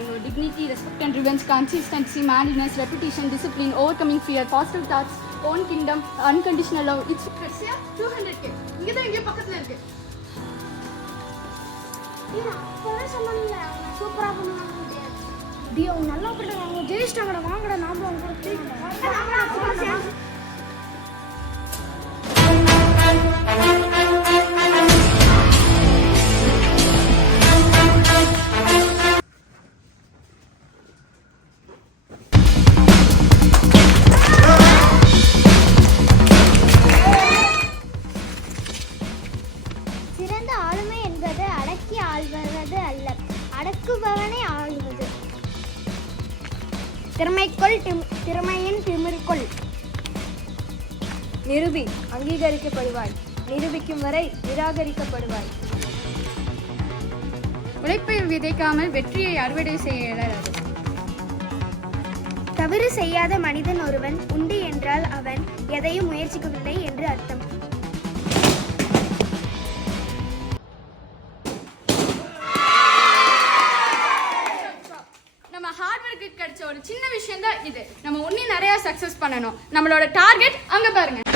பண்ணணும். Dignity, respect and reverence, consistency, manliness, reputation, discipline, overcoming fear, positive thoughts, own kingdom, unconditional love. It's கடைசியா 200K. இங்கே தான் எங்கேயோ பக்கத்தில் இருக்கு. சூப்பராக பண்ணுவாங்க. டியோ நல்லா பண்ணுறாங்க. ஜெயிச்சிட்டாங்கடா, வாங்கடா நாம அவங்க சிறந்த ஆளுமை என்பது அடக்கி ஆள்வது அல்ல, அடக்குபவனை ஆளுவது. திறமையின் திமிர்கொள். நிரூபி, அங்கீகரிக்கப்படுவாய். நிரூபிக்கும் வரை நிராகரிக்கப்படுவாய். உழைப்பை விதைக்காமல் வெற்றியை அறுவடை செய்ய இயலாது. தவறு செய்யாத மனிதன் ஒருவன் உண்டு என்றால் அவன் எதையும் முயற்சிக்கவில்லை என்று அர்த்தம். நம்ம ஹார்ட் ஒர்க்கு கிடைச்ச ஒரு சின்ன விஷயம் தான் இது. நம்ம இன்னும் நிறைய சக்சஸ் பண்ணணும். நம்மளோட டார்கெட் அங்க பாருங்க.